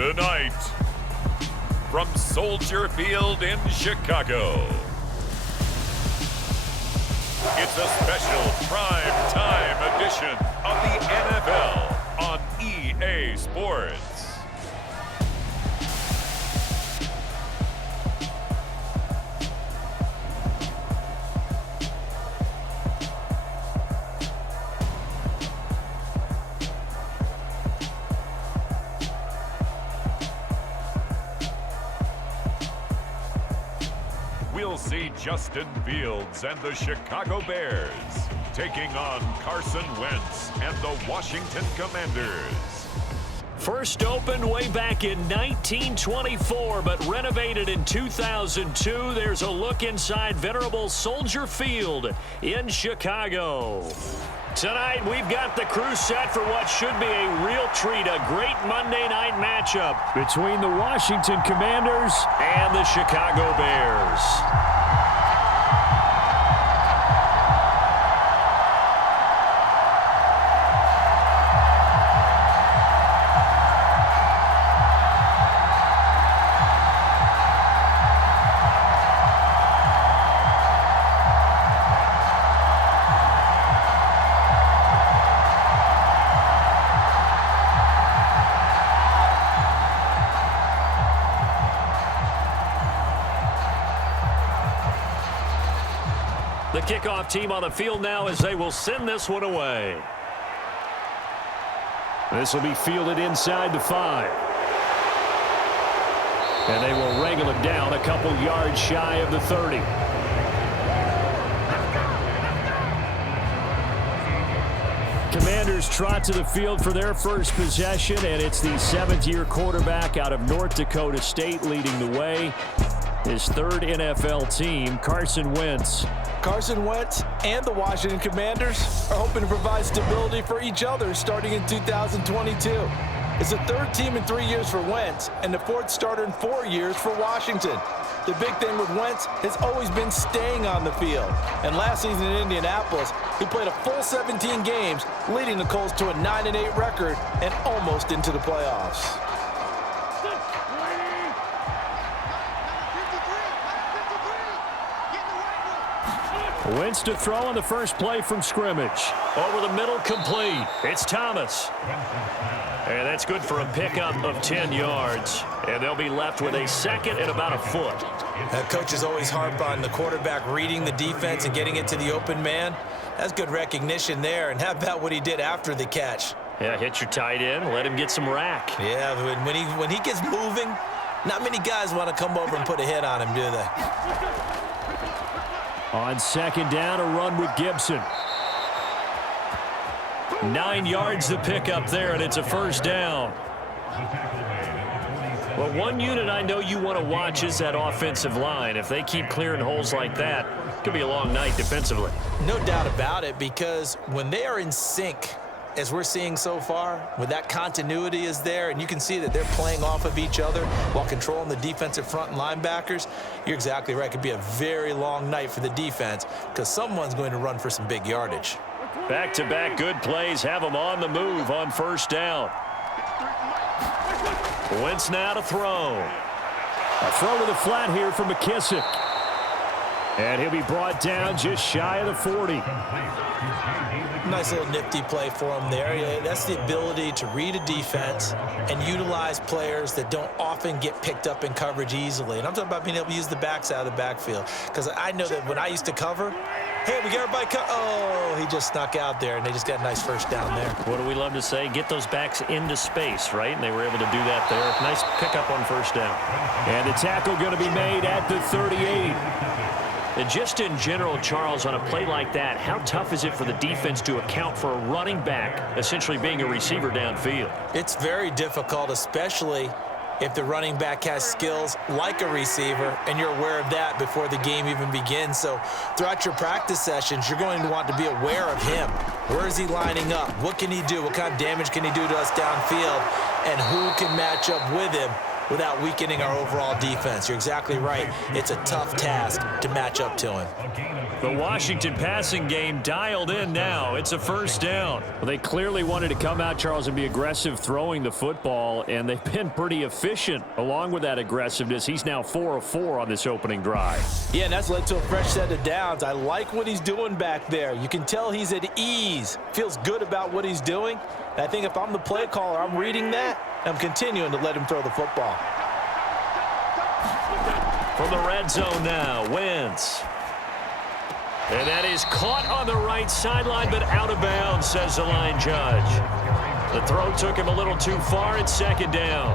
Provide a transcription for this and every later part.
Tonight, from Soldier Field in Chicago, it's a special prime time edition of the NFL on EA Sports. We'll see Justin Fields and the Chicago Bears taking on Carson Wentz and the Washington Commanders. First opened way back in 1924, but renovated in 2002. There's a look inside venerable Soldier Field in Chicago. Tonight, we've got the crew set for what should be a real treat, a great Monday night matchup between the Washington Commanders and the Chicago Bears. The kickoff team on the field now as they will send this one away. This will be fielded inside the 5. And they will wrangle it down a couple yards shy of the 30. Commanders trot to the field for their first possession, and it's the 7th-year quarterback out of North Dakota State leading the way. His third NFL team, Carson Wentz. Carson Wentz and the Washington Commanders are hoping to provide stability for each other starting in 2022. It's the third team in 3 years for Wentz and the fourth starter in 4 years for Washington. The big thing with Wentz has always been staying on the field. And last season in Indianapolis, he played a full 17 games, leading the Colts to a 9-8 record and almost into the playoffs. Wentz to throw on the first play from scrimmage. Over the middle, complete. It's Thomas. And that's good for a pickup of 10 yards. And they'll be left with a second and about a foot. Coaches always harp on the quarterback reading the defense and getting it to the open man. That's good recognition there. And how about what he did after the catch? Yeah, hit your tight end, let him get some rack. Yeah, when he gets moving, not many guys want to come over and put a hit on him, do they? On second down, a run with Gibson. 9 yards to pick up there, and it's a first down. Well, one unit I know you want to watch is that offensive line. If they keep clearing holes like that, it could be a long night defensively. No doubt about it, because when they are in sync, as we're seeing so far, when that continuity is there and you can see that they're playing off of each other while controlling the defensive front and linebackers, you're exactly right. It could be a very long night for the defense because someone's going to run for some big yardage. Back-to-back good plays have them on the move on first down. Wentz now to throw. A throw to the flat here for McKissick. And he'll be brought down just shy of the 40. Nice little nifty play for him there. Yeah, that's the ability to read a defense and utilize players that don't often get picked up in coverage easily. And I'm talking about being able to use the backs out of the backfield. Because I know that when I used to cover, hey, we got everybody oh, he just snuck out there, and they just got a nice first down there. What do we love to say? Get those backs into space, right? And they were able to do that there. Nice pickup on first down. And the tackle going to be made at the 38. And just in general, Charles, on a play like that, how tough is it for the defense to account for a running back essentially being a receiver downfield? It's very difficult, especially if the running back has skills like a receiver and you're aware of that before the game even begins. So throughout your practice sessions, you're going to want to be aware of him. Where is he lining up? What can he do? What kind of damage can he do to us downfield? And who can match up with him without weakening our overall defense. You're exactly right. It's a tough task to match up to him. The Washington passing game dialed in now. It's a first down. Well, they clearly wanted to come out, Charles, and be aggressive throwing the football, and they've been pretty efficient along with that aggressiveness. He's now 4 of 4 on this opening drive. Yeah, and that's led to a fresh set of downs. I like what he's doing back there. You can tell he's at ease, feels good about what he's doing. And I think if I'm the play caller, I'm reading that, and I'm continuing to let him throw the football. From the red zone now, Wentz. And that is caught on the right sideline, but out of bounds, says the line judge. The throw took him a little too far. It's second down.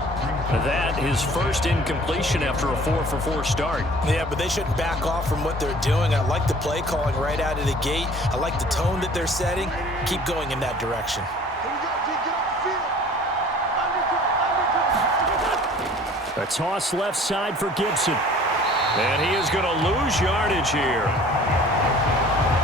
That is first incompletion after a 4-for-4 start. Yeah, but they shouldn't back off from what they're doing. I like the play calling right out of the gate. I like the tone that they're setting. Keep going in that direction. A toss left side for Gibson. And he is going to lose yardage here.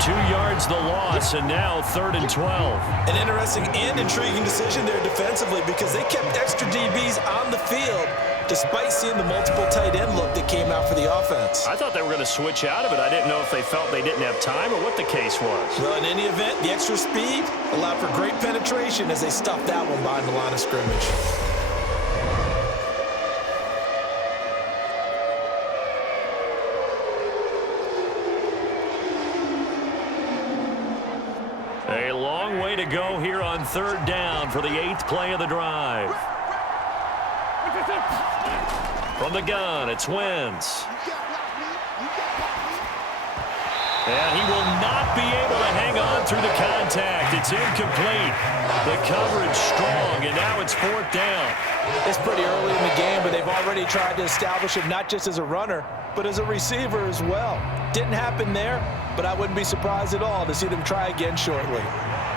2 yards the loss, and now 3rd and 12. An interesting and intriguing decision there defensively because they kept extra DBs on the field despite seeing the multiple tight end look that came out for the offense. I thought they were going to switch out of it. I didn't know if they felt they didn't have time or what the case was. Well, in any event, the extra speed allowed for great penetration as they stuffed that one behind the line of scrimmage. A long way to go here on 3rd down for the 8th play of the drive. From the gun, it's Wentz. And he will not be able to hang on through the contact. It's incomplete. The coverage strong, and now it's 4th down. It's pretty early in the game, but they've already tried to establish him not just as a runner, but as a receiver as well. Didn't happen there, but I wouldn't be surprised at all to see them try again shortly.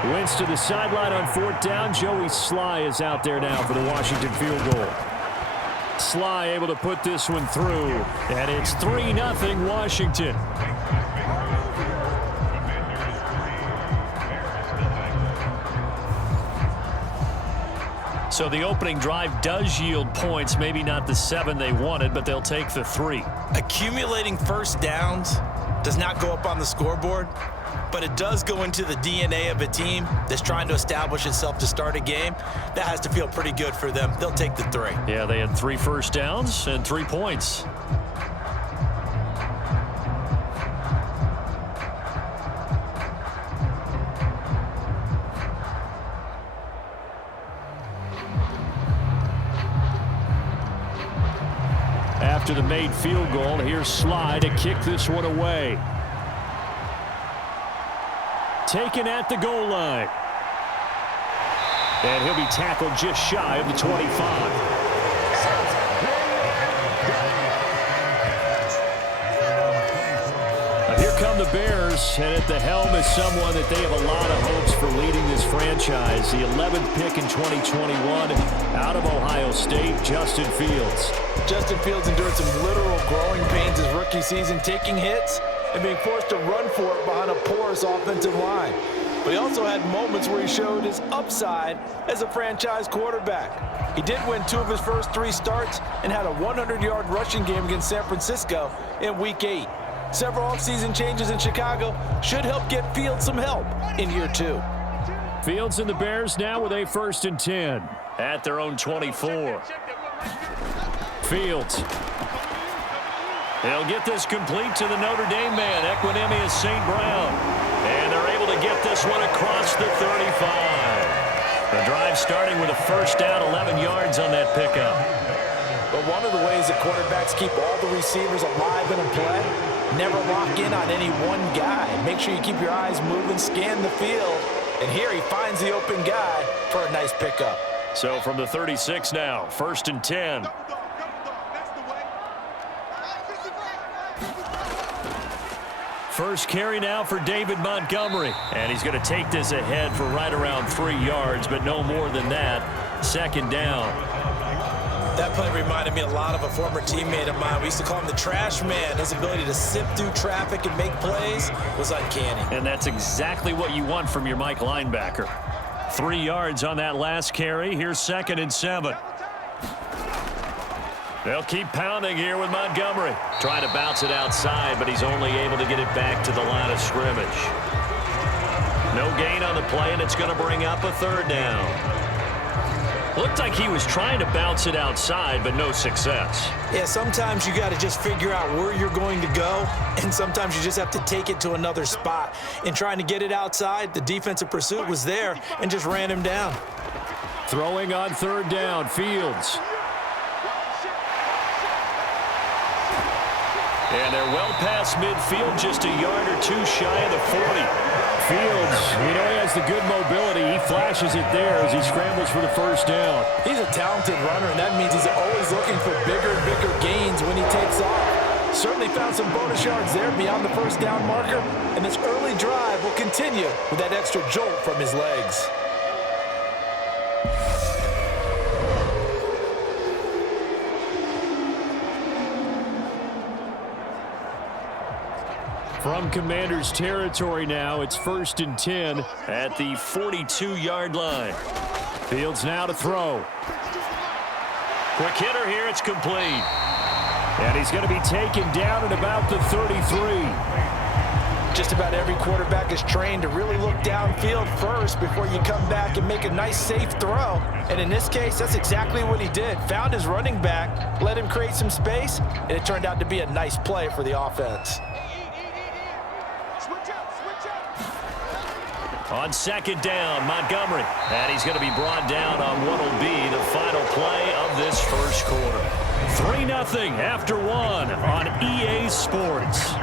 Wentz to the sideline on 4th down. Joey Sly is out there now for the Washington field goal. Sly able to put this one through, and it's 3-0 Washington. So the opening drive does yield points, maybe not the 7 they wanted, but they'll take the 3. Accumulating first downs does not go up on the scoreboard, but it does go into the DNA of a team that's trying to establish itself to start a game. That has to feel pretty good for them. They'll take the 3. Yeah, they had 3 first downs and 3 points. After the made field goal, here's Sly to kick this one away. Taken at the goal line. And he'll be tackled just shy of the 25. Here come the Bears, and at the helm is someone that they have a lot of hopes for leading this franchise. The 11th pick in 2021 out of Ohio State, Justin Fields. Justin Fields endured some literal growing pains his rookie season, taking hits and being forced to run for it behind a porous offensive line. But he also had moments where he showed his upside as a franchise quarterback. He did win 2 of his first 3 starts and had a 100-yard rushing game against San Francisco in Week 8. Several offseason changes in Chicago should help get Fields some help in year 2. Fields and the Bears now with a 1st and 10 at their own 24. Fields. They'll get this complete to the Notre Dame man, Equinemius St. Brown. And they're able to get this one across the 35. The drive starting with a first down, 11 yards on that pickup. But one of the ways that quarterbacks keep all the receivers alive in a play, never lock in on any one guy. Make sure you keep your eyes moving, scan the field. And here he finds the open guy for a nice pickup. So from the 36 now, 1st and 10. First carry now for David Montgomery. And he's going to take this ahead for right around 3 yards, but no more than that. 2nd down. That play reminded me a lot of a former teammate of mine. We used to call him the trash man. His ability to sift through traffic and make plays was uncanny. And that's exactly what you want from your Mike linebacker. 3 yards on that last carry. Here's 2nd and 7. They'll keep pounding here with Montgomery. Trying to bounce it outside, but he's only able to get it back to the line of scrimmage. No gain on the play, and it's going to bring up a third down. Looked like he was trying to bounce it outside, but no success. Yeah, sometimes you got to just figure out where you're going to go, and sometimes you just have to take it to another spot. In trying to get it outside, the defensive pursuit was there and just ran him down. Throwing on third down, Fields. And they're well past midfield, just a yard or two shy of the 40. Fields, he has the good mobility. He flashes it there as he scrambles for the first down. He's a talented runner, and that means he's always looking for bigger and bigger gains when he takes off. Certainly found some bonus yards there beyond the first down marker, and this early drive will continue with that extra jolt from his legs. From Commanders territory now, it's 1st and 10 at the 42-yard line. Fields now to throw. Quick hitter here, it's complete. And he's going to be taken down at about the 33. Just about every quarterback is trained to really look downfield first before you come back and make a nice, safe throw. And in this case, that's exactly what he did. Found his running back, let him create some space, and it turned out to be a nice play for the offense. On second down, Montgomery. And he's going to be brought down on what will be the final play of this first quarter. 3-0 after one on EA Sports.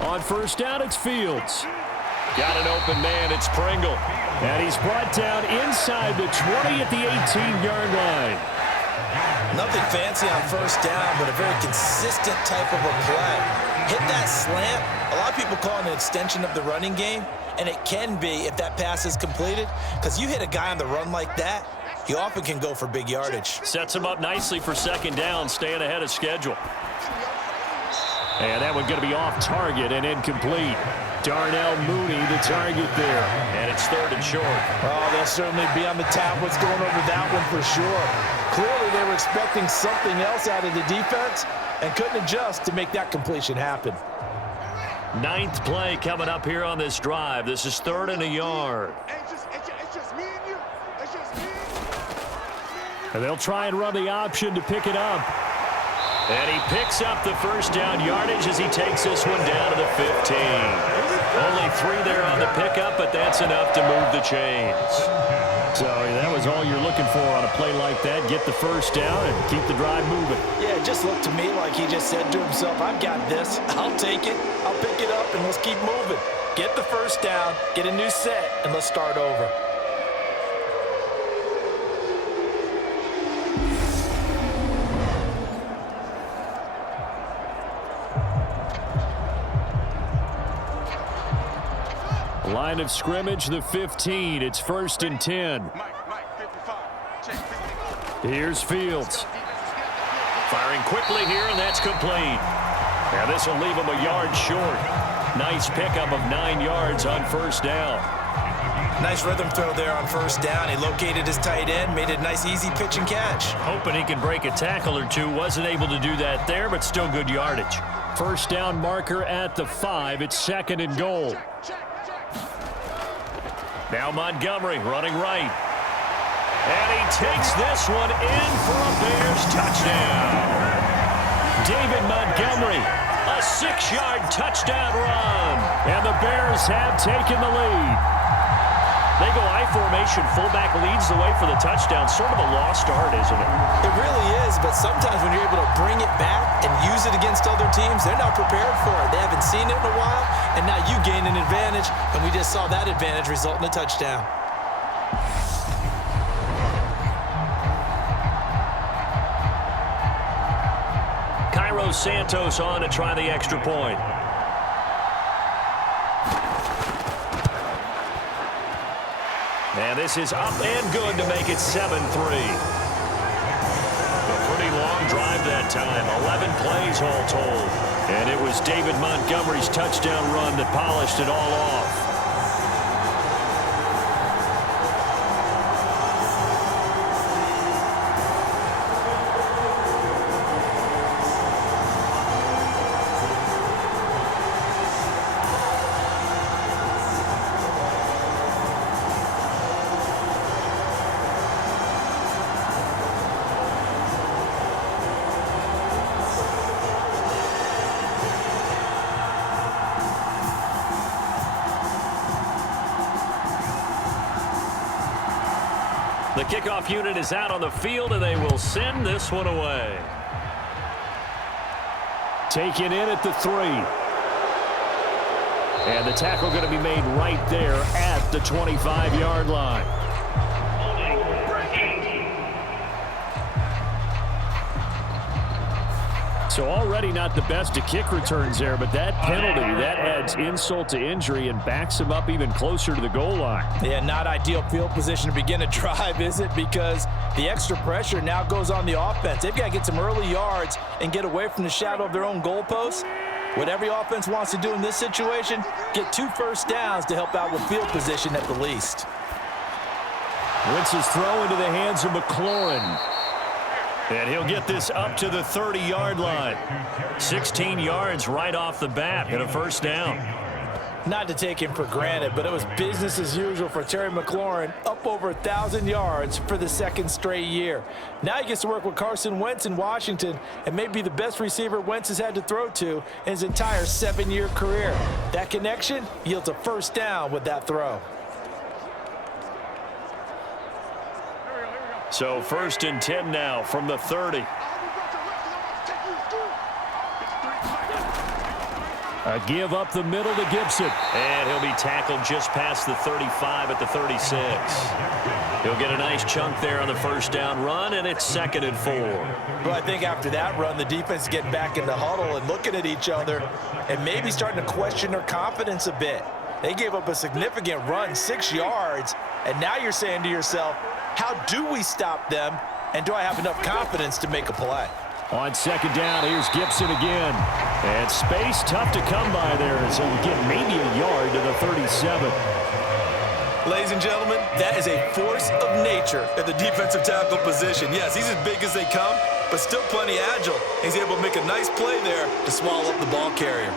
On first down, it's Fields. Got an open man, it's Pringle. And he's brought down inside the 20 at the 18-yard line. Nothing fancy on first down, but a very consistent type of a play. Hit that slant. A lot of people call it an extension of the running game, and it can be if that pass is completed, because you hit a guy on the run like that, you often can go for big yardage. Sets him up nicely for second down, staying ahead of schedule. And that one going to be off target and incomplete. Darnell Mooney, the target there. And it's third and short. Oh, they'll certainly be on the tablets going over that one for sure. Clearly, they were expecting something else out of the defense and couldn't adjust to make that completion happen. Ninth play coming up here on this drive. This is 3rd and a yard. And they'll try and run the option to pick it up. And he picks up the first down yardage as he takes this one down to the 15. Only 3 there on the pickup, but that's enough to move the chains. So that was all you're looking for on a play like that. Get the first down and keep the drive moving. Yeah, it just looked to me like he just said to himself, I've got this. I'll take it. I'll pick it up, and let's keep moving. Get the first down, get a new set, and let's start over. Line of scrimmage, the 15. It's 1st and 10. Here's Fields. Firing quickly here, and that's complete. Now this will leave him a yard short. Nice pickup of 9 yards on first down. Nice rhythm throw there on first down. He located his tight end, made it a nice easy pitch and catch. Hoping he can break a tackle or two. Wasn't able to do that there, but still good yardage. First down marker at the 5. It's 2nd and goal. Now Montgomery running right. And he takes this one in for a Bears touchdown. David Montgomery, a 6-yard touchdown run. And the Bears have taken the lead. They go I formation, fullback leads the way for the touchdown. Sort of a lost art, isn't it? It really is, but sometimes when you're able to bring it back and use it against other teams, they're not prepared for it. They haven't seen it in a while, and now you gain an advantage, and we just saw that advantage result in a touchdown. Dos Santos on to try the extra point. And this is up and good to make it 7-3. A pretty long drive that time, 11 plays all told. And it was David Montgomery's touchdown run that polished it all off. The kickoff unit is out on the field, and they will send this one away. Taken in at the 3. And the tackle going to be made right there at the 25-yard line. So already not the best to kick returns there, but that penalty, that adds insult to injury and backs him up even closer to the goal line. Yeah, not ideal field position to begin a drive, is it? Because the extra pressure now goes on the offense. They've got to get some early yards and get away from the shadow of their own goalposts. What every offense wants to do in this situation, get 2 first downs to help out with field position at the least. Wentz's throw into the hands of McLaurin. And he'll get this up to the 30-yard line. 16 yards right off the bat and a first down. Not to take him for granted, but it was business as usual for Terry McLaurin, up over 1,000 yards for the second straight year. Now he gets to work with Carson Wentz in Washington and may be the best receiver Wentz has had to throw to in his entire 7-year career. That connection yields a first down with that throw. So 1st and 10 now from the 30. A give up the middle to Gibson. And he'll be tackled just past the 35 at the 36. He'll get a nice chunk there on the first down run, and it's 2nd and 4. Well, I think after that run, the defense is getting back in the huddle and looking at each other and maybe starting to question their confidence a bit. They gave up a significant run, 6 yards, and now you're saying to yourself, how do we stop them, and do I have enough confidence to make a play? On 2nd down, here's Gibson again. And space tough to come by there, so we get maybe a yard to the 37. Ladies and gentlemen, that is a force of nature at the defensive tackle position. Yes, he's as big as they come, but still plenty agile. He's able to make a nice play there to swallow up the ball carrier.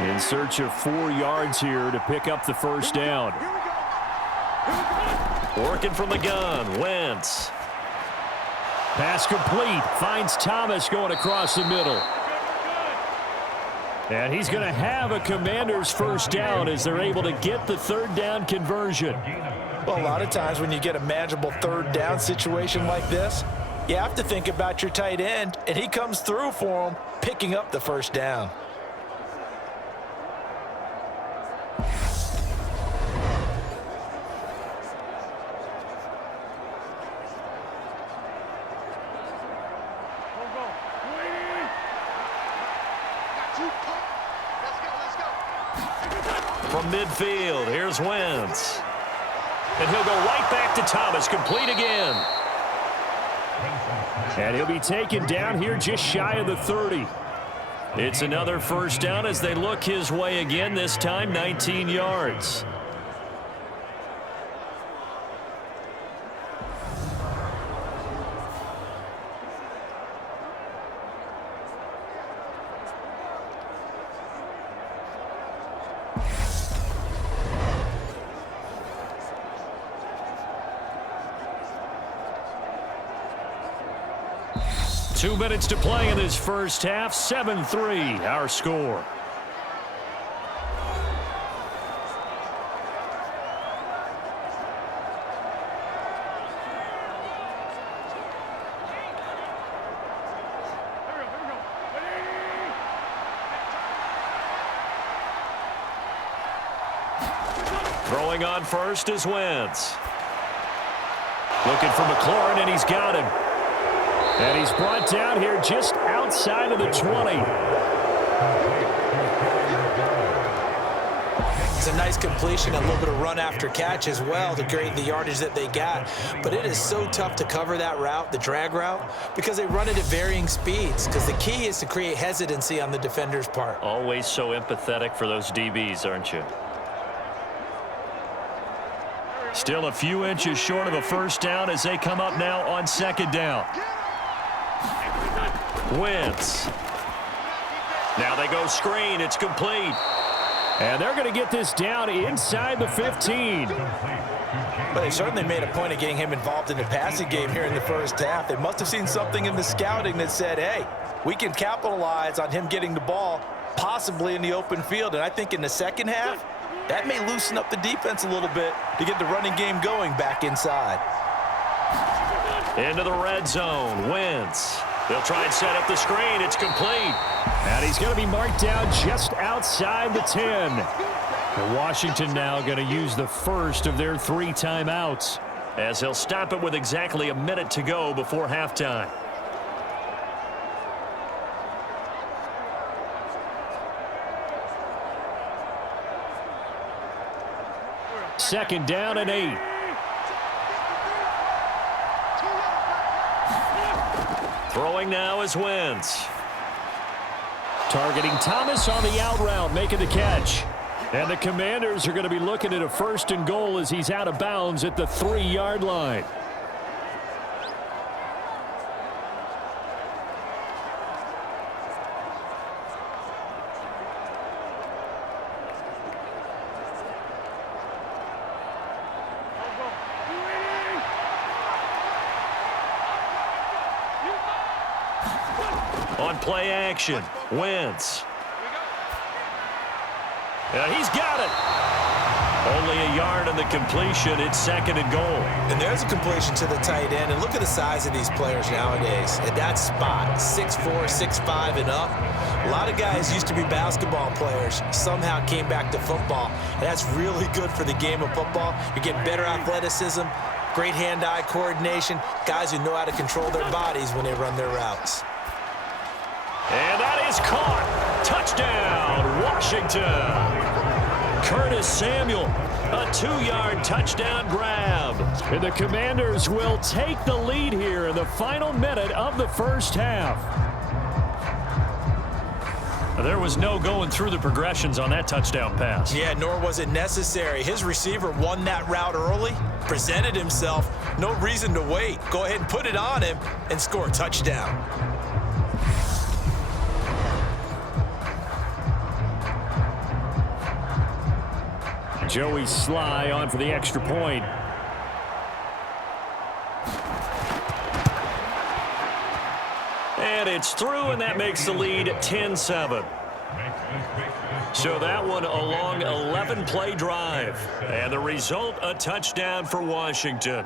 In search of 4 yards here to pick up the first down. Working from the gun, Wentz. Pass complete. Finds Thomas going across the middle. And he's going to have a Commanders first down as they're able to get the 3rd down conversion. Well, a lot of times when you get a manageable 3rd down situation like this, you have to think about your tight end, and he comes through for him, picking up the first down. From midfield, here's Wentz. And he'll go right back to Thomas, complete again. And he'll be taken down here just shy of the 30. It's another first down as they look his way again, this time 19 yards. Two minutes to play in this first half. 7-3, our score. Throwing on first is Wentz. Looking for McLaurin, and he's got him. And he's brought down here just outside of the 20. It's a nice completion, a little bit of run after catch as well to create the yardage that they got. But it is so tough to cover that route, the drag route, because they run it at varying speeds. Because the key is to create hesitancy on the defender's part. Always so empathetic for those DBs, aren't you? Still a few inches short of a first down as they come up now on second down. Wentz. Now they go screen. It's complete. And they're going to get this down inside the 15. But they certainly made a point of getting him involved in the passing game here in the first half. They must have seen something in the scouting that said, hey, we can capitalize on him getting the ball possibly in the open field. And I think in the second half, that may loosen up the defense a little bit to get the running game going back inside. Into the red zone. Wentz. They'll try and set up the screen. It's complete. And he's going to be marked down just outside the 10. And Washington now going to use the first of their 3 timeouts, as he'll stop it with exactly a minute to go before halftime. Second down and 8. Throwing now is Wentz. Targeting Thomas on the out route, making the catch. And the Commanders are going to be looking at a first and goal as he's out of bounds at the 3-yard line. On play action, Wentz. Yeah, he's got it. Only a yard on the completion. It's second and goal. And there's a completion to the tight end. And look at the size of these players nowadays. At that spot, 6'4", 6'5", and up. A lot of guys used to be basketball players, somehow came back to football. And that's really good for the game of football. You're getting better athleticism, great hand-eye coordination, guys who know how to control their bodies when they run their routes. And that is caught. Touchdown, Washington. Curtis Samuel, a 2-yard touchdown grab. And the Commanders will take the lead here in the final minute of the first half. There was no going through the progressions on that touchdown pass. Yeah, nor was it necessary. His receiver won that route early, presented himself. No reason to wait. Go ahead and put it on him and score a touchdown. Joey Sly on for the extra point. And it's through, and that makes the lead 10-7. So that one a long 11-play drive. And the result, a touchdown for Washington.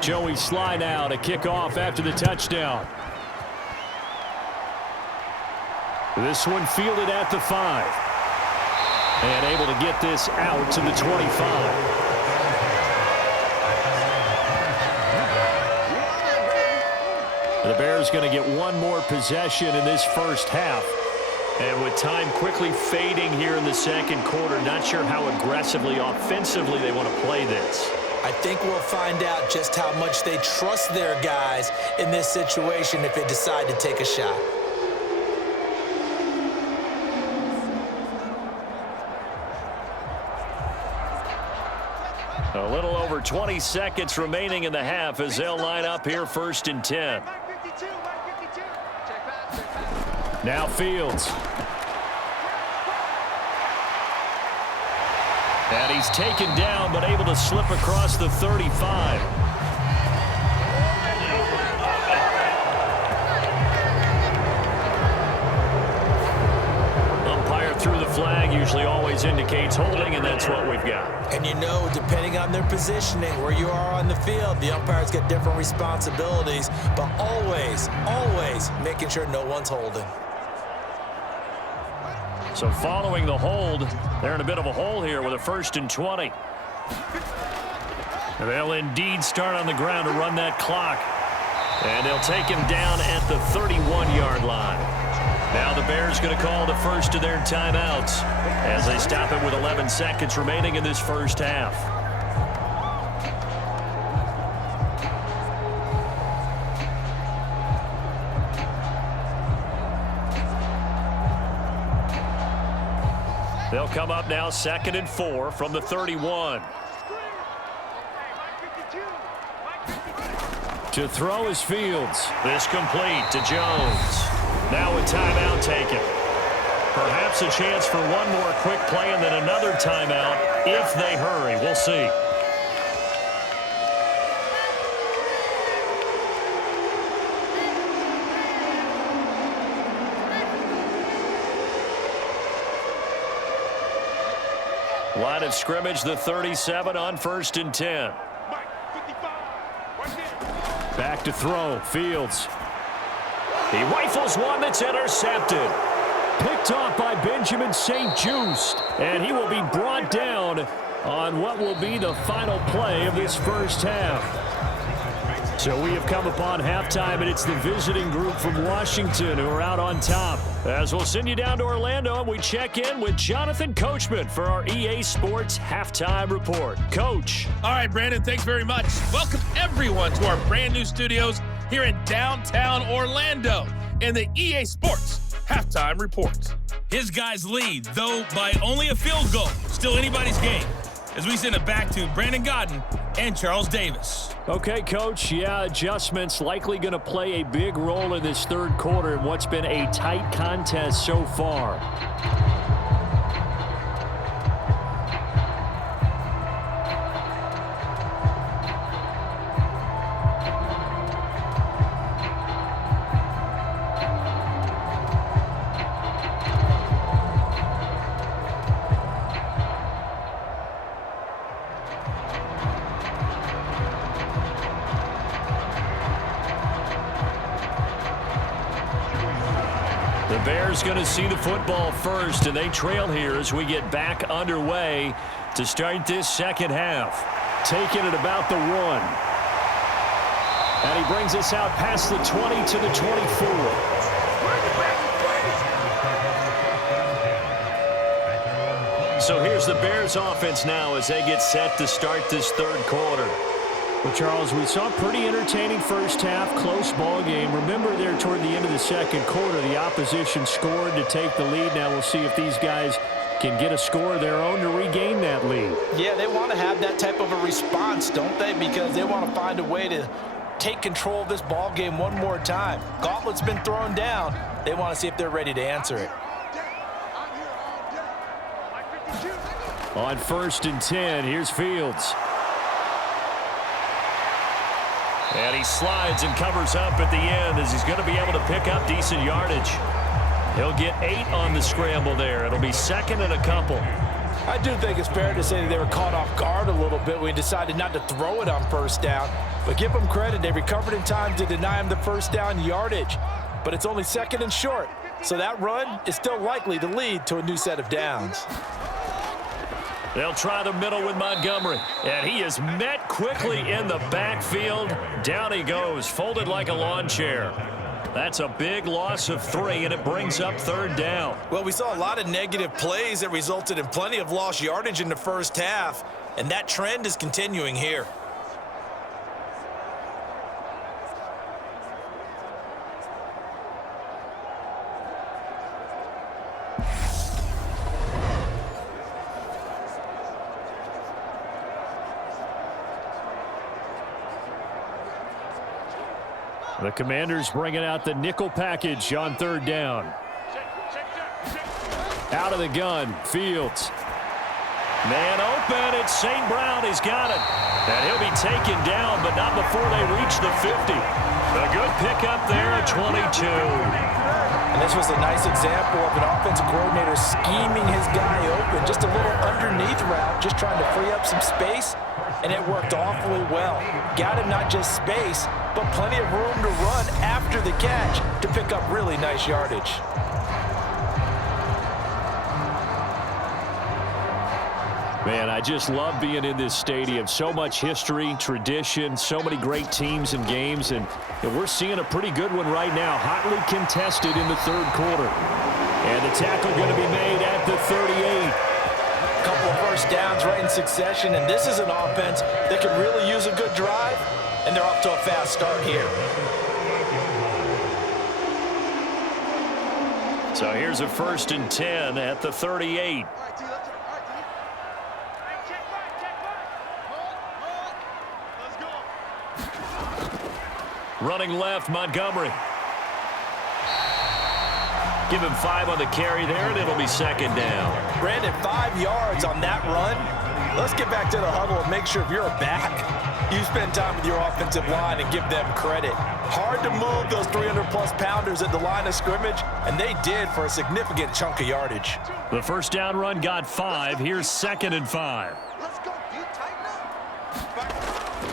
Joey Sly now to kick off after the touchdown. This one fielded at the 5. And able to get this out to the 25. The Bears going to get one more possession in this first half. And with time quickly fading here in the second quarter, not sure how aggressively, offensively they want to play this. I think we'll find out just how much they trust their guys in this situation if they decide to take a shot. A little over 20 seconds remaining in the half as they'll line up here first and 10. Now Fields. And he's taken down, but able to slip across the 35. As indicates holding, and that's what we've got. And you know, depending on their positioning, where you are on the field, the umpires get different responsibilities, but always, always making sure no one's holding. So following the hold, they're in a bit of a hole here with a 1st and 20. And they'll indeed start on the ground to run that clock. And they'll take him down at the 31-yard line. Now the Bears going to call the first of their timeouts as they stop it with 11 seconds remaining in this first half. They'll come up now 2nd and 4 from the 31. To throw is Fields. This complete to Jones. Now a timeout taken. Perhaps a chance for one more quick play and then another timeout if they hurry. We'll see. Line of scrimmage, the 37 on 1st and 10. Back to throw, Fields. He rifles one that's intercepted. Picked off by Benjamin St-Juste. And he will be brought down on what will be the final play of this first half. So we have come upon halftime, and it's the visiting group from Washington who are out on top. As we'll send you down to Orlando, and we check in with Jonathan Coachman for our EA Sports Halftime Report. Coach. All right, Brandon, thanks very much. Welcome, everyone, to our brand-new studios here in downtown Orlando in the EA Sports Halftime Report. His guys lead, though by only a field goal. Still anybody's game, as we send it back to Brandon Godden and Charles Davis. Okay, Coach, adjustments likely going to play a big role in this third quarter in what's been a tight contest so far. Going to see the football first, and they trail here as we get back underway to start this second half. Taking it about the 1. And he brings us out past the 20 to the 24. So here's the Bears offense now as they get set to start this third quarter. Well, Charles, we saw a pretty entertaining first half, close ball game. Remember there toward the end of the second quarter, the opposition scored to take the lead. Now we'll see if these guys can get a score of their own to regain that lead. Yeah, they want to have that type of a response, don't they? Because they want to find a way to take control of this ball game one more time. Gauntlet's been thrown down. They want to see if they're ready to answer it. On 1st and 10, here's Fields. And he slides and covers up at the end as he's going to be able to pick up decent yardage. He'll get 8 on the scramble there. It'll be 2nd and a couple. I do think it's fair to say that they were caught off guard a little bit when he decided not to throw it on first down. But give them credit. They recovered in time to deny him the first down yardage. But it's only 2nd and short. So that run is still likely to lead to a new set of downs. They'll try the middle with Montgomery. And he is met quickly in the backfield. Down he goes, folded like a lawn chair. That's a big loss of 3, and it brings up 3rd down. Well, we saw a lot of negative plays that resulted in plenty of lost yardage in the first half, and that trend is continuing here. The Commanders bringing out the nickel package on 3rd down. Out of the gun, Fields. Man open, it's St. Brown. He's got it. And he'll be taken down, but not before they reach the 50. A good pickup there at 22. And this was a nice example of an offensive coordinator scheming his guy open. Just a little underneath route, just trying to free up some space, and it worked awfully well. Got him not just space, but plenty of room to run after the catch to pick up really nice yardage. Man, I just love being in this stadium. So much history, tradition, so many great teams and games, and we're seeing a pretty good one right now. Hotly contested in the third quarter. And the tackle going to be made at the 38. A couple of first downs right in succession, and this is an offense that could really use a good drive, and they're off to a fast start here. So here's a 1st and 10 at the 38. Running left, Montgomery. Give him 5 on the carry there, and it'll be 2nd down. Brandon, 5 yards on that run. Let's get back to the huddle and make sure if you're a back, you spend time with your offensive line and give them credit. Hard to move those 300-plus pounders at the line of scrimmage, and they did for a significant chunk of yardage. The first down run got 5. Here's 2nd and 5.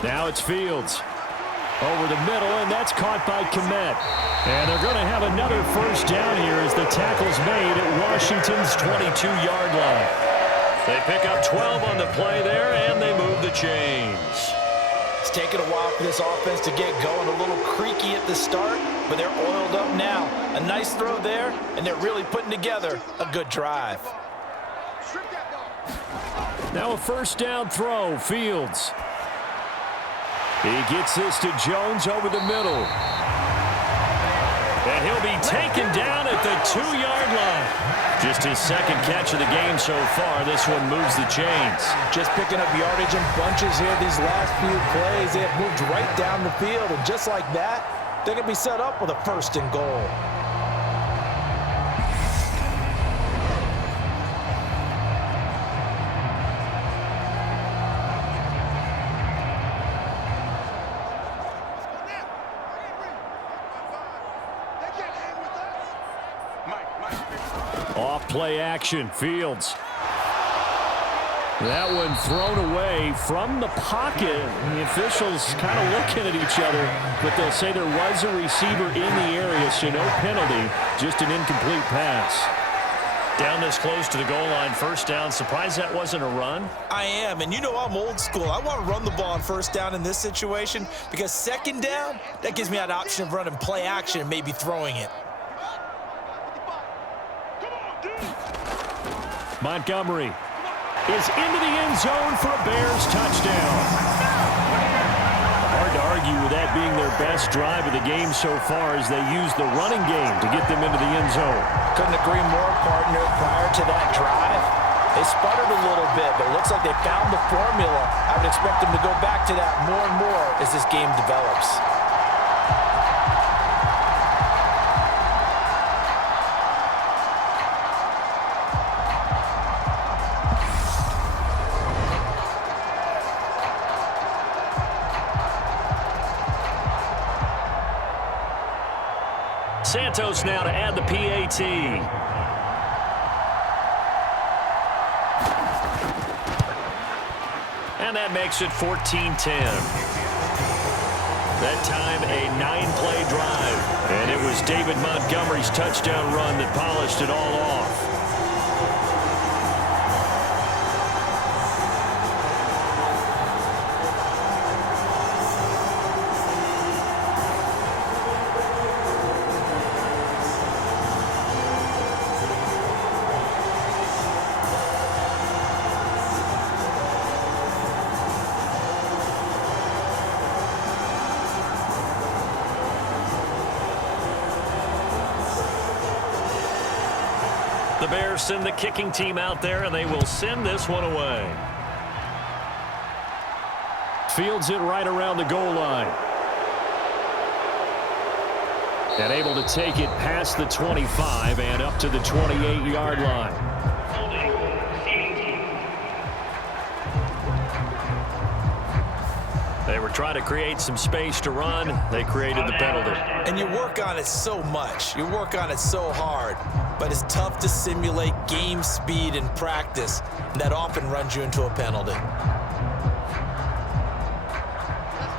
Now it's Fields. Over the middle, and that's caught by Kmet. And they're going to have another first down here as the tackle's made at Washington's 22-yard line. They pick up 12 on the play there, and they move the chains. It's taken a while for this offense to get going, a little creaky at the start, but they're oiled up now. A nice throw there, and they're really putting together a good drive. Now a first down throw, Fields. He gets this to Jones over the middle. And he'll be taken down at the 2-yard line. Just his 2nd catch of the game so far. This one moves the chains. Just picking up yardage in bunches here these last few plays. They have moved right down the field, and just like that, they're going to be set up with a 1st and goal. Off play action, Fields. That one thrown away from the pocket. The officials kind of looking at each other, but they'll say there was a receiver in the area, so no penalty, just an incomplete pass. Down this close to the goal line, first down. Surprised that wasn't a run? I am, and you know I'm old school. I want to run the ball on first down in this situation because 2nd down, that gives me an option of running play action and maybe throwing it. Montgomery is into the end zone for a Bears touchdown. Hard to argue with that being their best drive of the game so far as they use the running game to get them into the end zone. Couldn't agree more, partner. Prior to that drive, they sputtered a little bit, but it looks like they found the formula. I would expect them to go back to that more and more as this game develops. Santos now to add the PAT. And that makes it 14-10. That time a 9-play drive. And it was David Montgomery's touchdown run that polished it all off. The Bears send the kicking team out there, and they will send this one away. Fields it right around the goal line. And able to take it past the 25 and up to the 28-yard line. They were trying to create some space to run. They created the penalty. And you work on it so much. You work on it so hard. But it's tough to simulate game speed in practice, and that often runs you into a penalty.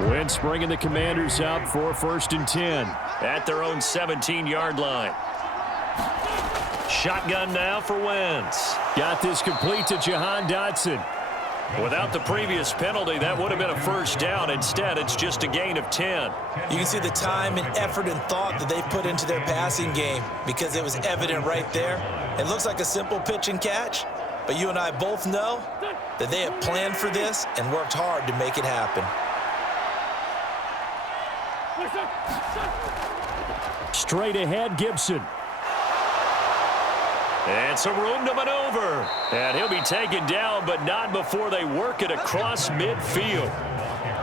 Wentz bringing the Commanders out for 1st and 10. At their own 17-yard line. Shotgun now for Wentz. Got this complete to Jahan Dotson. Without the previous penalty, that would have been a first down. Instead, it's just a gain of 10. You can see the time and effort and thought that they've put into their passing game because it was evident right there. It looks like a simple pitch and catch, but you and I both know that they have planned for this and worked hard to make it happen. Straight ahead, Gibson. And some room to maneuver. And he'll be taken down, but not before they work it across midfield.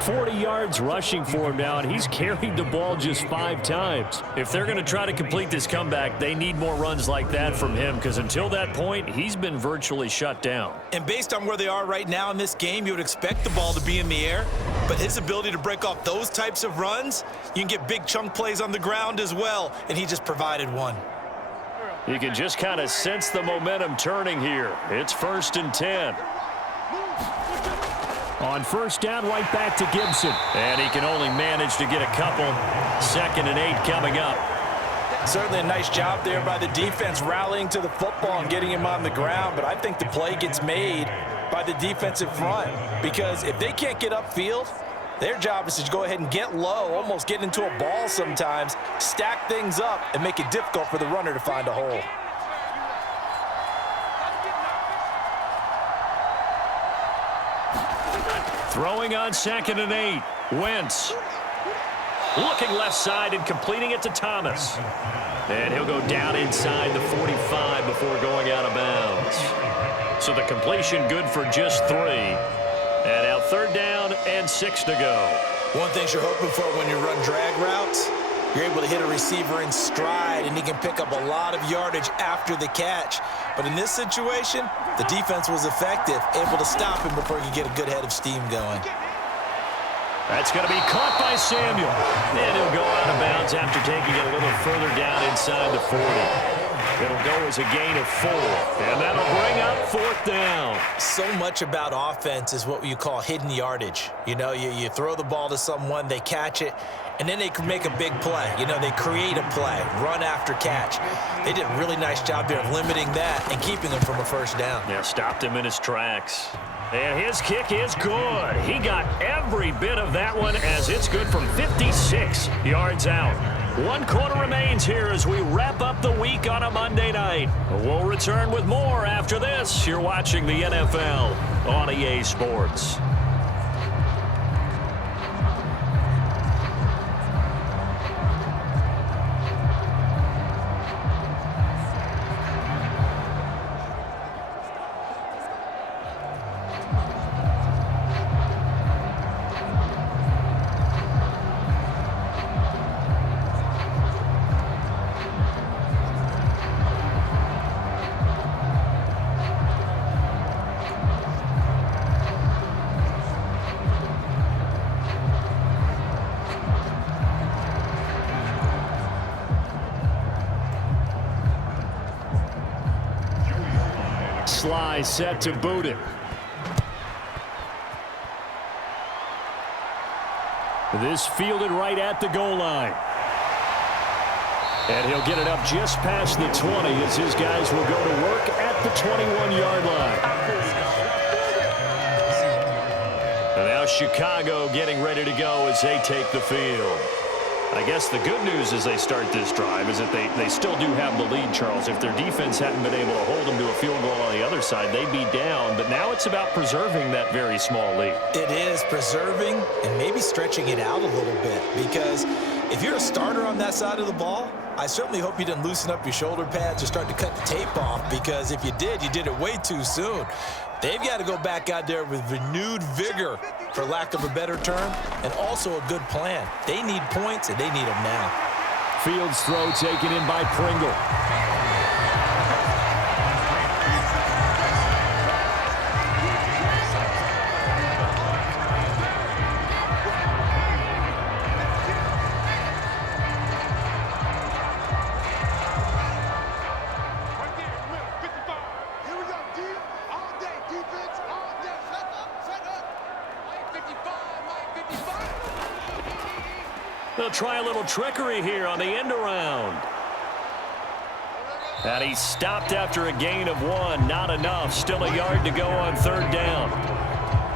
40 yards rushing for him now, and he's carried the ball just 5 times. If they're going to try to complete this comeback, they need more runs like that from him, because until that point, he's been virtually shut down. And based on where they are right now in this game, you would expect the ball to be in the air, but his ability to break off those types of runs, you can get big chunk plays on the ground as well, and he just provided one. You can just kind of sense the momentum turning here. It's 1st and 10. On 1st down, right back to Gibson. And he can only manage to get a couple. 2nd and 8 coming up. Certainly a nice job there by the defense rallying to the football and getting him on the ground, but I think the play gets made by the defensive front because if they can't get upfield, their job is to go ahead and get low, almost get into a ball sometimes, stack things up, and make it difficult for the runner to find a hole. Throwing on 2nd and 8. Wentz. Looking left side and completing it to Thomas. And he'll go down inside the 45 before going out of bounds. So the completion good for just 3. And now 3rd down and 6 to go. One thing you're hoping for when you run drag routes, you're able to hit a receiver in stride, and he can pick up a lot of yardage after the catch. But in this situation, the defense was effective, able to stop him before he could get a good head of steam going. That's going to be caught by Samuel. And he'll go out of bounds after taking it a little further down inside the 40. It'll go as a gain of 4. And that'll bring up 4th down. So much about offense is what you call hidden yardage. You know, you throw the ball to someone, they catch it, and then they can make a big play. You know, they create a play, run after catch. They did a really nice job there of limiting that and keeping him from a 1st down. Yeah, stopped him in his tracks. And his kick is good. He got every bit of that one as it's good from 56 yards out. 1 quarter remains here as we wrap up the week on a Monday night. We'll return with more after this. You're watching the NFL on EA Sports. Sly set to boot it. This fielded right at the goal line. And he'll get it up just past the 20 as his guys will go to work at the 21-yard line. And now Chicago getting ready to go as they take the field. I guess the good news as they start this drive is that they still do have the lead, Charles. If their defense hadn't been able to hold them to a field goal on the other side, they'd be down. But now it's about preserving that very small lead. It is preserving and maybe stretching it out a little bit because if you're a starter on that side of the ball, I certainly hope you didn't loosen up your shoulder pads or start to cut the tape off because if you did it way too soon. They've got to go back out there with renewed vigor, for lack of a better term, and also a good plan. They need points, and they need them now. Fields throw taken in by Pringle. they'll try a little trickery here on the end around. And he's stopped after a gain of 1. Not enough. Still a yard to go on 3rd down.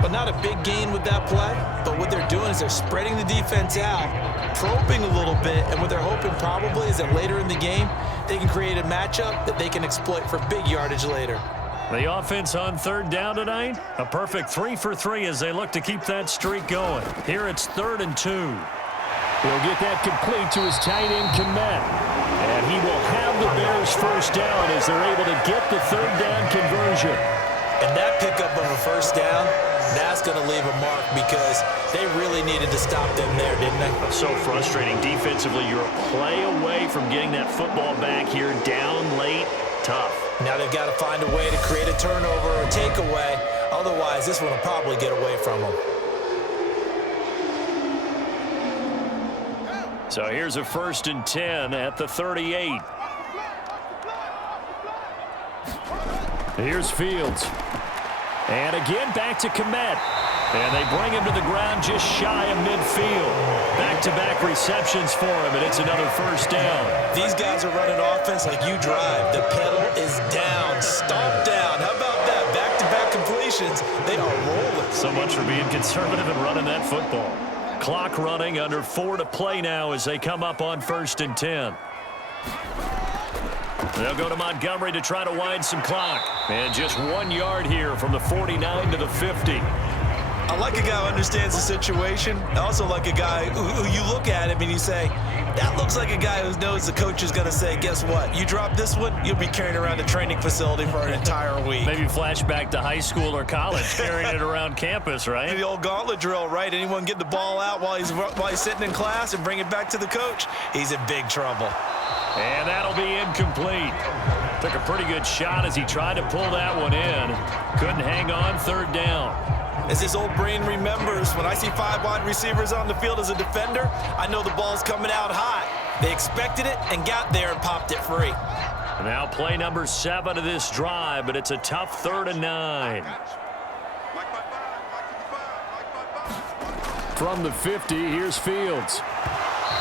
But not a big gain with that play. But what they're doing is they're spreading the defense out, probing a little bit, and what they're hoping probably is that later in the game, they can create a matchup that they can exploit for big yardage later. The offense on 3rd down tonight, a perfect 3 for 3 as they look to keep that streak going. Here it's 3rd and 2. He'll get that complete to his tight end, Komet. And he will have the Bears first down as they're able to get the 3rd down conversion. And that pickup of a first down, that's going to leave a mark because they really needed to stop them there, didn't they? So frustrating. Defensively, you're a play away from getting that football back here. Down late, tough. Now they've got to find a way to create a turnover or a takeaway. Otherwise, this one will probably get away from them. So here's a 1st and 10 at the 38. Here's Fields. And again, back to Komet. And they bring him to the ground just shy of midfield. Back-to-back receptions for him, and it's another first down. These guys are running offense like you drive. The pedal is down, stomp down. How about that? Back-to-back completions. They are rolling. So much for being conservative and running that football. Clock running, under 4 to play now as they come up on 1st and 10. They'll go to Montgomery to try to wind some clock. And just 1 yard here from the 49 to the 50. I like a guy who understands the situation. I also like a guy who you look at him and you say, that looks like a guy who knows the coach is going to say, guess what? You drop this one, you'll be carrying around a training facility for an entire week. Maybe flashback to high school or college, carrying it around campus, right? The old gauntlet drill, right? Anyone get the ball out while he's sitting in class and bring it back to the coach, he's in big trouble. And that'll be incomplete. Took a pretty good shot as he tried to pull that one in. Couldn't hang on 3rd down. As his old brain remembers, when I see 5 wide receivers on the field as a defender, I know the ball's coming out hot. They expected it and got there and popped it free. Now play number 7 of this drive, but it's a tough 3rd and 9. From the 50, here's Fields.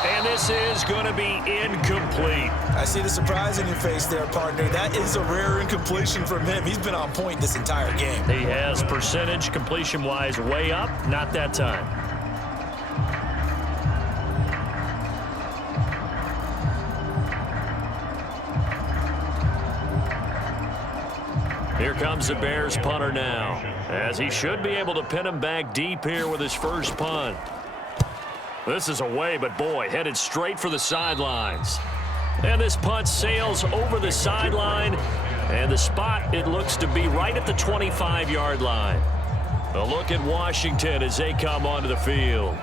And this is going to be incomplete. I see the surprise in your face there, partner. That is a rare incompletion from him. He's been on point this entire game. He has percentage completion-wise way up. Not that time. Here comes the Bears punter now, as he should be able to pin him back deep here with his first punt. This is away, but boy, headed straight for the sidelines. And this punt sails over the sideline, and the spot, it looks to be right at the 25-yard line. A look at Washington as they come onto the field.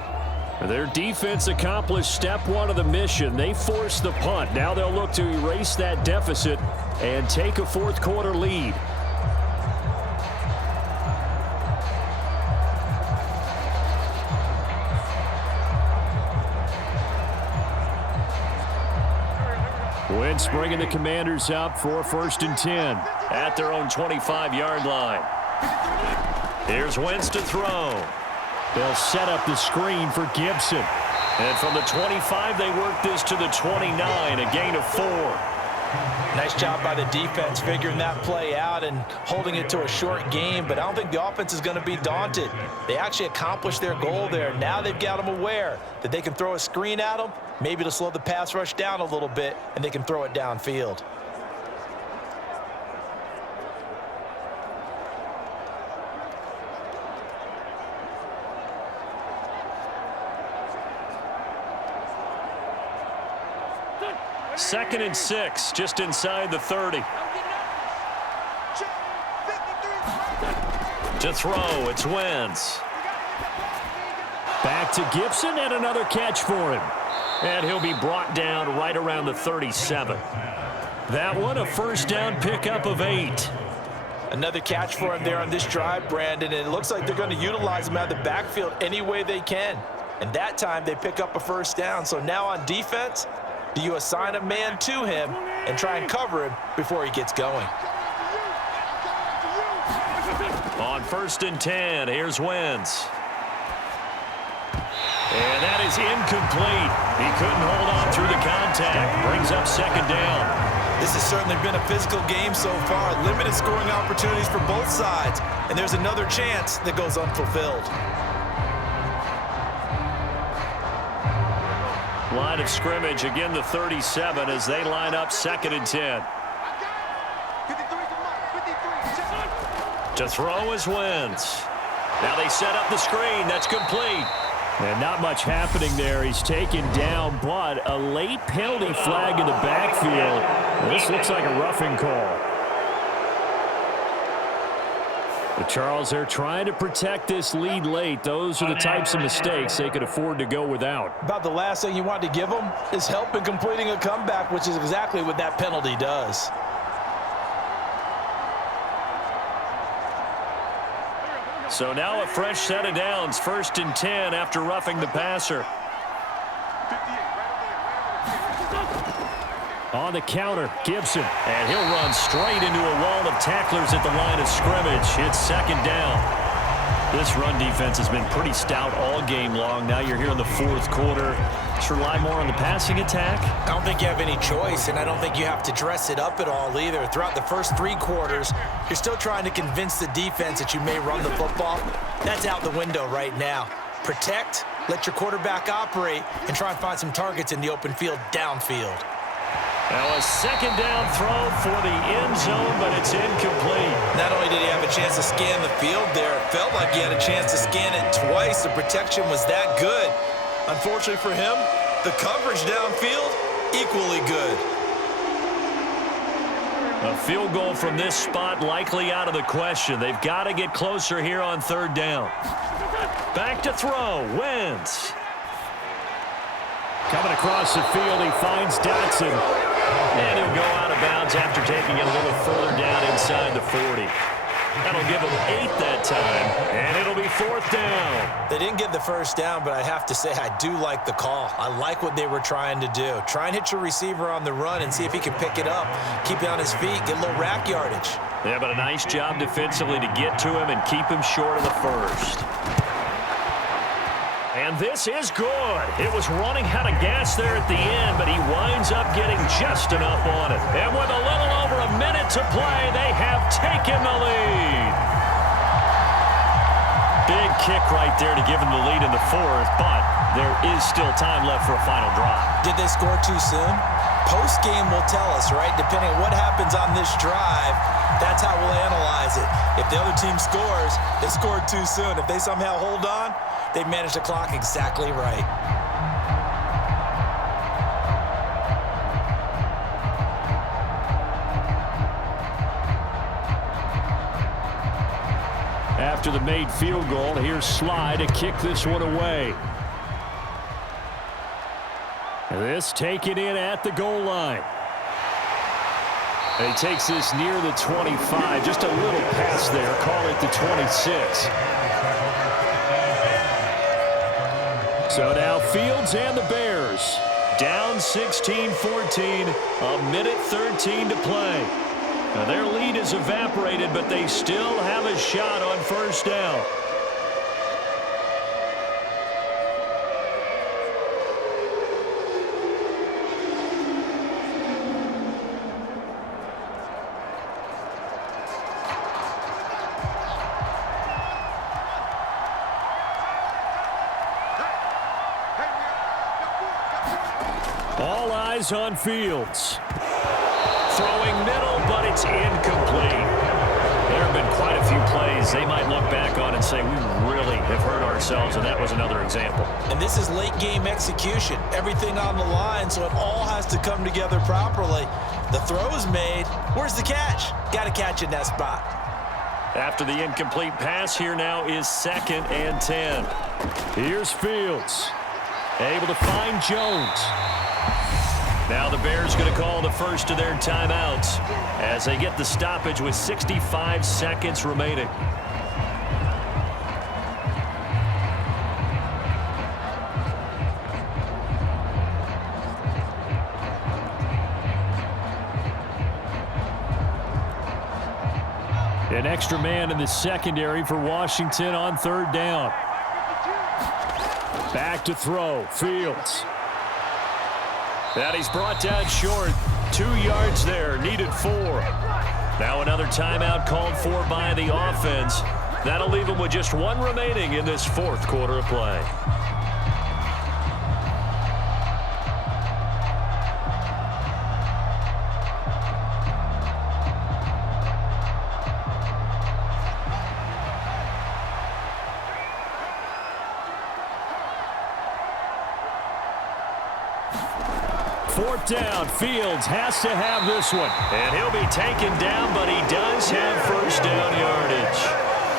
Their defense accomplished step 1 of the mission. They forced the punt. Now they'll look to erase that deficit and take a 4th quarter lead. Wentz bringing the Commanders up for 1st and 10 at their own 25-yard line. Here's Wentz to throw. They'll set up the screen for Gibson. And from the 25, they work this to the 29, a gain of 4. Nice job by the defense figuring that play out and holding it to a short game, but I don't think the offense is going to be daunted. They actually accomplished their goal there. Now they've got them aware that they can throw a screen at them, maybe to slow the pass rush down a little bit, and they can throw it downfield. Second and 6, just inside the 30. To throw, it's Wentz. Back to Gibson, and another catch for him. And he'll be brought down right around the 37. That one, a first down pickup of 8. Another catch for him there on this drive, Brandon, and it looks like they're going to utilize him out of the backfield any way they can. And that time they pick up a first down. So now on defense, do you assign a man to him and try and cover him before he gets going? On 1st and 10, here's Wentz. And that is incomplete. He couldn't hold on through the contact. Brings up second down. This has certainly been a physical game so far. Limited scoring opportunities for both sides. And there's another chance that goes unfulfilled. Line of scrimmage, again the 37 as they line up 2nd and 10. To throw is Wentz. Now they set up the screen. That's complete. And not much happening there. He's taken down, but a late penalty flag in the backfield. This looks like a roughing call. But Charles, they're trying to protect this lead late. Those are the types of mistakes they could afford to go without. About the last thing you want to give them is help in completing a comeback, which is exactly what that penalty does. So now a fresh set of downs, 1st and 10 after roughing the passer. On the counter, Gibson. And he'll run straight into a wall of tacklers at the line of scrimmage. It's 2nd down. This run defense has been pretty stout all game long. Now you're here in the 4th quarter. Let's rely more on the passing attack. I don't think you have any choice, and I don't think you have to dress it up at all either. Throughout the first 3 quarters, you're still trying to convince the defense that you may run the football. That's out the window right now. Protect, let your quarterback operate, and try and find some targets in the open field downfield. Now a 2nd down throw for the end zone, but it's incomplete. Not only did he have a chance to scan the field there, it felt like he had a chance to scan it twice. The protection was that good. Unfortunately for him, the coverage downfield, equally good. A field goal from this spot likely out of the question. They've got to get closer here on 3rd down. Back to throw, Wentz. Coming across the field, he finds Dotson. And he'll go out of bounds after taking it a little further down inside the 40. That'll give him 8 that time, and it'll be 4th down. They didn't get the first down, but I have to say I do like the call. I like what they were trying to do. Try and hit your receiver on the run and see if he can pick it up, keep it on his feet, get a little rack yardage. Yeah, but a nice job defensively to get to him and keep him short of the first. And this is good. It was running out of gas there at the end, but he winds up getting just enough on it. And with a little over a minute to play, they have taken the lead. Big kick right there to give him the lead in the 4th, but there is still time left for a final drive. Did they score too soon? Post-game will tell us, right? Depending on what happens on this drive, that's how we'll analyze it. If the other team scores, they scored too soon. If they somehow hold on, they managed the clock exactly right. After the made field goal, here's Sly to kick this one away. This taken in at the goal line. And he takes this near the 25, just a little past there, call it the 26. So now Fields and the Bears down 16-14, a minute 13 to play. Now their lead is evaporated, but they still have a shot on 1st down. All eyes on Fields. Throwing middle, but it's incomplete. There have been quite a few plays they might look back on and say, we really have hurt ourselves, and that was another example. And this is late game execution. Everything on the line, so it all has to come together properly. The throw is made. Where's the catch? Got to catch in that spot. After the incomplete pass, here now is 2nd and 10. Here's Fields. Able to find Jones. Now the Bears going to call the first of their timeouts as they get the stoppage with 65 seconds remaining. An extra man in the secondary for Washington on 3rd down. Back to throw. Fields. And he's brought down short. 2 yards there. Needed 4. Now another timeout called for by the offense. That'll leave him with just 1 remaining in this 4th quarter of play. Fourth down. Fields has to have this one. And he'll be taken down, but he does have first down yardage.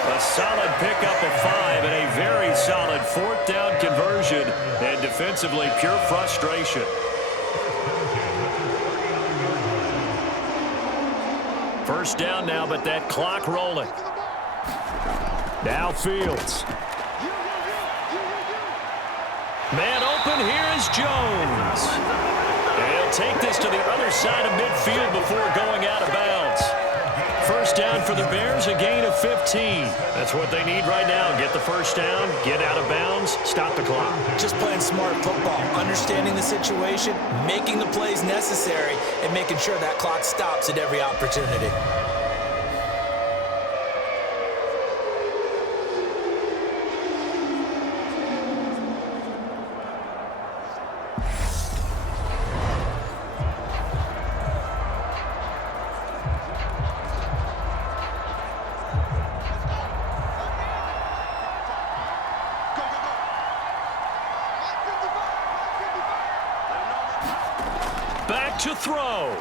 A solid pickup of 5 and a very solid 4th down conversion. And defensively, pure frustration. First down now, but that clock rolling. Now Fields. Man open, here is Jones. They'll take this to the other side of midfield before going out of bounds. First down for the Bears, a gain of 15. That's what they need right now. Get the first down, get out of bounds, stop the clock. Just playing smart football, understanding the situation, making the plays necessary, and making sure that clock stops at every opportunity. To throw.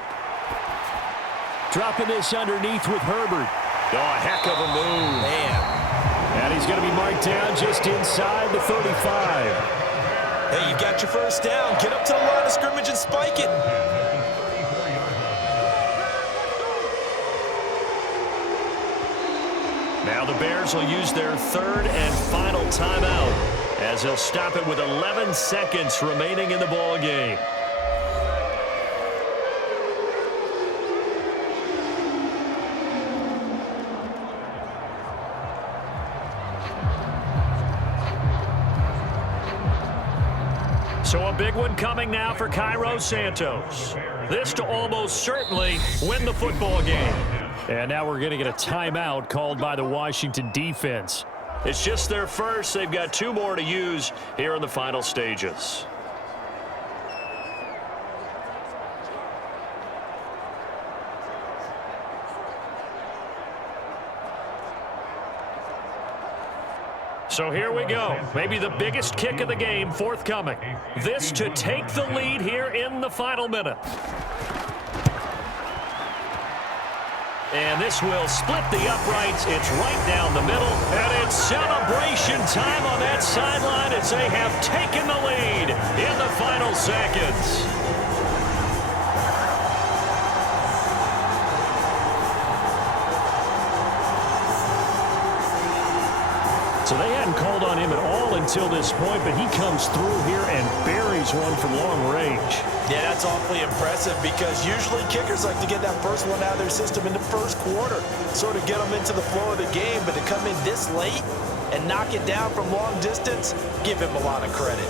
Dropping this underneath with Herbert. Oh, a heck of a move. Man. And he's going to be marked down just inside the 35. Hey, you got your first down. Get up to the line of scrimmage and spike it. Now the Bears will use their 3rd and final timeout as they'll stop it with 11 seconds remaining in the ball game. So a big one coming now for Cairo Santos. This to almost certainly win the football game. And now we're going to get a timeout called by the Washington defense. It's just their first. They've got 2 more to use here in the final stages. So here we go. Maybe the biggest kick of the game forthcoming. This to take the lead here in the final minute. And this will split the uprights. It's right down the middle. And it's celebration time on that sideline as they have taken the lead in the final seconds. So they hadn't called on him at all until this point, but he comes through here and buries one from long range. Yeah, that's awfully impressive because usually kickers like to get that first one out of their system in the first quarter, sort of get them into the flow of the game, but to come in this late and knock it down from long distance, give him a lot of credit.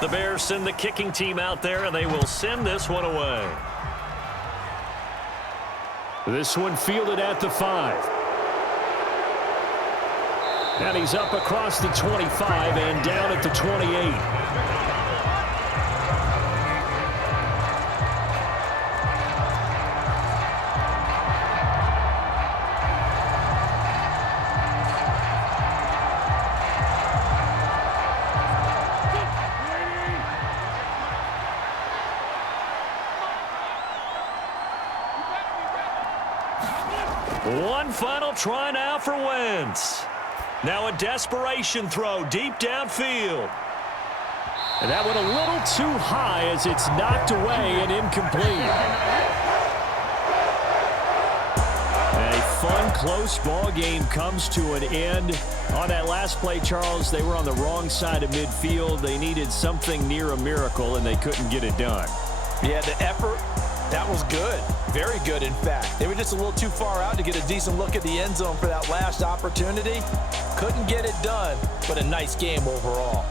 The Bears send the kicking team out there, and they will send this one away. This one fielded at the 5. And he's up across the 25 and down at the 28. One final try now for Wentz. Now a desperation throw deep downfield. And that went a little too high as it's knocked away and incomplete. A fun, close ball game comes to an end. On that last play, Charles, they were on the wrong side of midfield. They needed something near a miracle, and they couldn't get it done. Yeah, the effort That was good. Very good, in fact. They were just a little too far out to get a decent look at the end zone for that last opportunity. Couldn't get it done, but a nice game overall.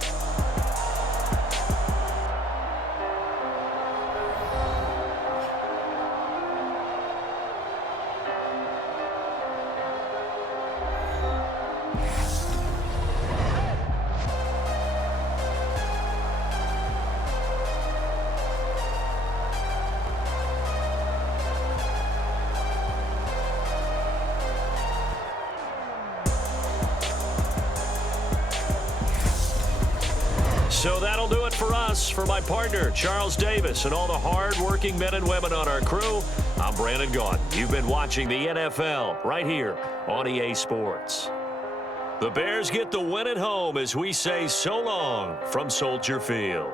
So that'll do it for us. For my partner, Charles Davis, and all the hard-working men and women on our crew, I'm Brandon Gaudin. You've been watching the NFL right here on EA Sports. The Bears get the win at home as we say so long from Soldier Field.